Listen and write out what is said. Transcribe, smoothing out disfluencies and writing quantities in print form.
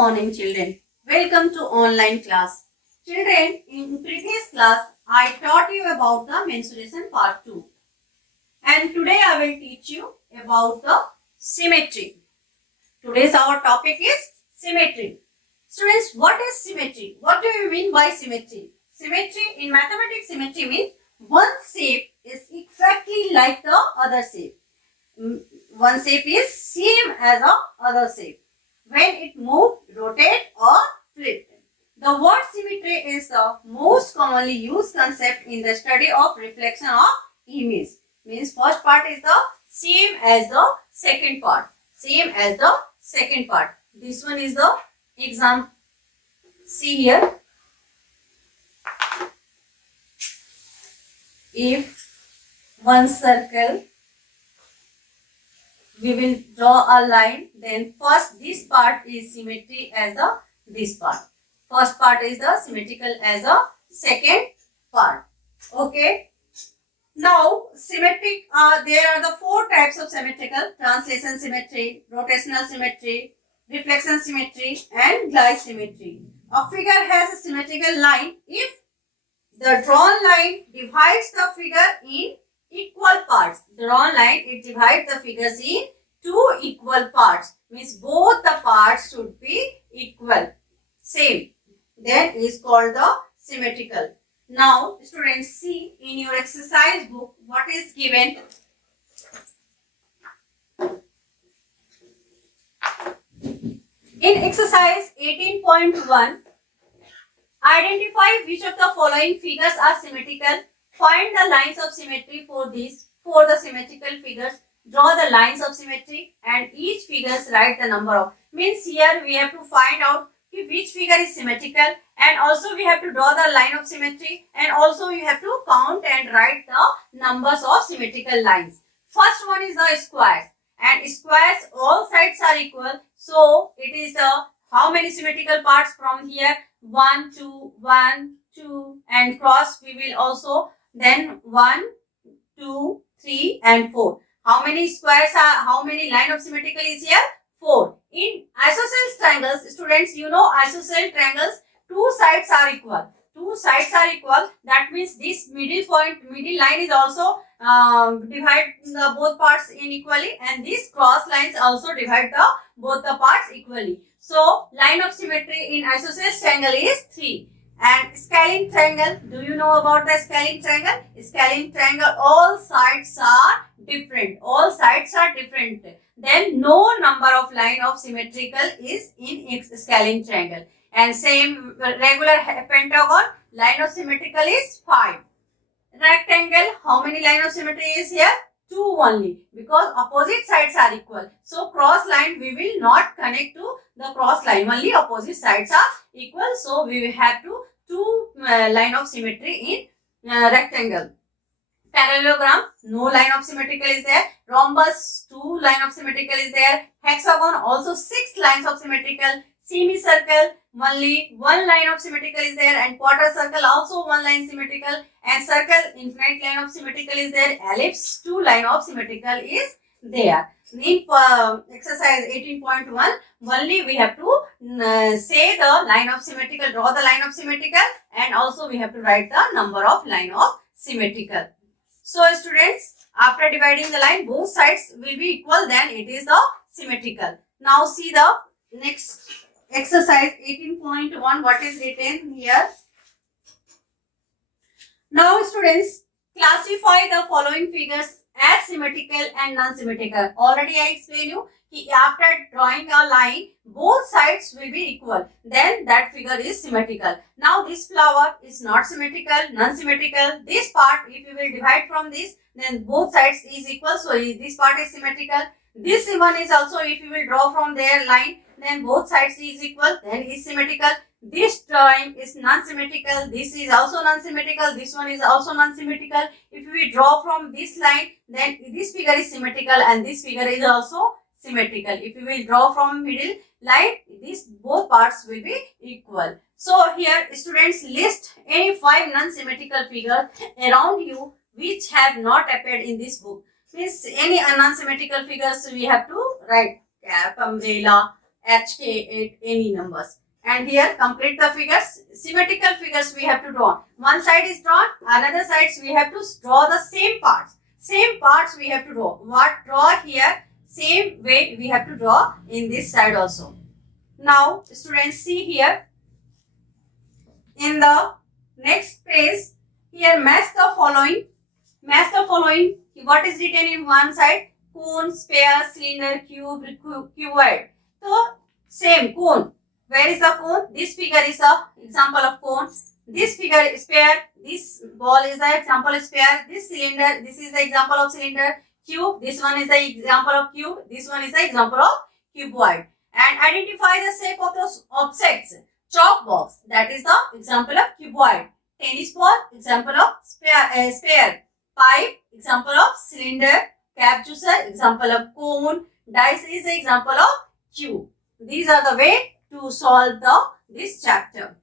morning, children. Welcome to online class. Children, in previous class, I taught you about the mensuration part 2. And today I will teach you about the symmetry. Today's our topic is symmetry. Students, what is symmetry? What do you mean by symmetry? Symmetry, in mathematics, symmetry means one shape is exactly like the other shape. One shape is same as the other shape when it moves, rotate or flip. The word symmetry is the most commonly used concept in the study of reflection of image. Means first part is the same as the second part. Same as the second part. This one is the example. See here. If one circle, we will draw a line, then first this part is symmetry as this part. First part is the symmetrical as the second part. Okay. Now symmetric, there are the four types of symmetrical: translation symmetry, rotational symmetry, reflection symmetry and glide symmetry. A figure has a symmetrical line if the drawn line divides the figure in equal parts. Drawn line, it divides the figures in two equal parts. Means both the parts should be equal. Same. Then is called the symmetrical. Now students, see in your exercise book what is given. In exercise 18.1, identify which of the following figures are symmetrical. Find the lines of symmetry for the symmetrical figures. Draw the lines of symmetry and each figures write the number of. Means here we have to find out which figure is symmetrical, and also we have to draw the line of symmetry, and also you have to count and write the numbers of symmetrical lines. First one is the squares, and squares all sides are equal. So it is the how many symmetrical parts from here? 1, 2, 1, 2 and cross we will also, then 1, 2, 3 and 4. How many squares are, how many line of symmetrical is here? 4. In isosceles triangles, students, you know isosceles triangles, two sides are equal. Two sides are equal. That means this middle line is also divide the both parts in equally, and this cross lines also divide the both the parts equally. So line of symmetry in isosceles triangle is 3. And scalene triangle, do you know about the scalene triangle? Scalene triangle, all sides are different. All sides are different. Then no number of line of symmetrical is in scalene triangle. And same regular pentagon, line of symmetrical is 5. Rectangle, how many line of symmetry is here? 2 only, because opposite sides are equal. So cross line we will not connect to the cross line, only opposite sides are equal. So we will have to 2 line of symmetry in rectangle. Parallelogram, no line of symmetrical is there. Rhombus, 2 line of symmetrical is there. Hexagon, also 6 lines of symmetrical. Semicircle, only 1 line of symmetrical is there, and quarter circle also 1 line symmetrical, and circle, infinite line of symmetrical is there. Ellipse, 2 line of symmetrical is there. In exercise 18.1, only we have to say the line of symmetrical, draw the line of symmetrical, and also we have to write the number of line of symmetrical. So students, after dividing the line, both sides will be equal, then it is the symmetrical. Now see the next exercise 18.1, what is written here. Now students, classify the following figures as symmetrical and non-symmetrical. Already I explained you, after drawing a line, both sides will be equal, then that figure is symmetrical. Now this flower is not symmetrical, non-symmetrical. This part, if you will divide from this, then both sides is equal, so this part is symmetrical. This one is also, if you will draw from their line, then both sides is equal, then is symmetrical. This drawing is non-symmetrical, this is also non-symmetrical, this one is also non-symmetrical. If we draw from this line, then this figure is symmetrical and this figure is also symmetrical. If you will draw from middle line, these both parts will be equal. So here students, list any 5 non-symmetrical figures around you which have not appeared in this book. Means any non-symmetrical figures we have to write. Cap, umbrella, HK, any numbers. And here complete the figures. Symmetrical figures we have to draw. One side is drawn, another sides we have to draw the same parts. Same parts we have to draw. What draw here, same way we have to draw in this side also. Now students, see here in the next page, here match the following. Match the following. What is written in one side? Cone, sphere, cylinder, cube, cuboid. So same cone. Where is the cone? This figure is a example of cone. This figure is sphere. This ball is the example of sphere. This cylinder, this is the example of cylinder. Cube, this one is the example of cube. This one is the example of cuboid. And identify the shape of those objects. Chalk box, that is the example of cuboid. Tennis ball, example of sphere. Pipe, example of cylinder. Cap juicer, example of cone. Dice is the example of cube. These are the way to solve this chapter.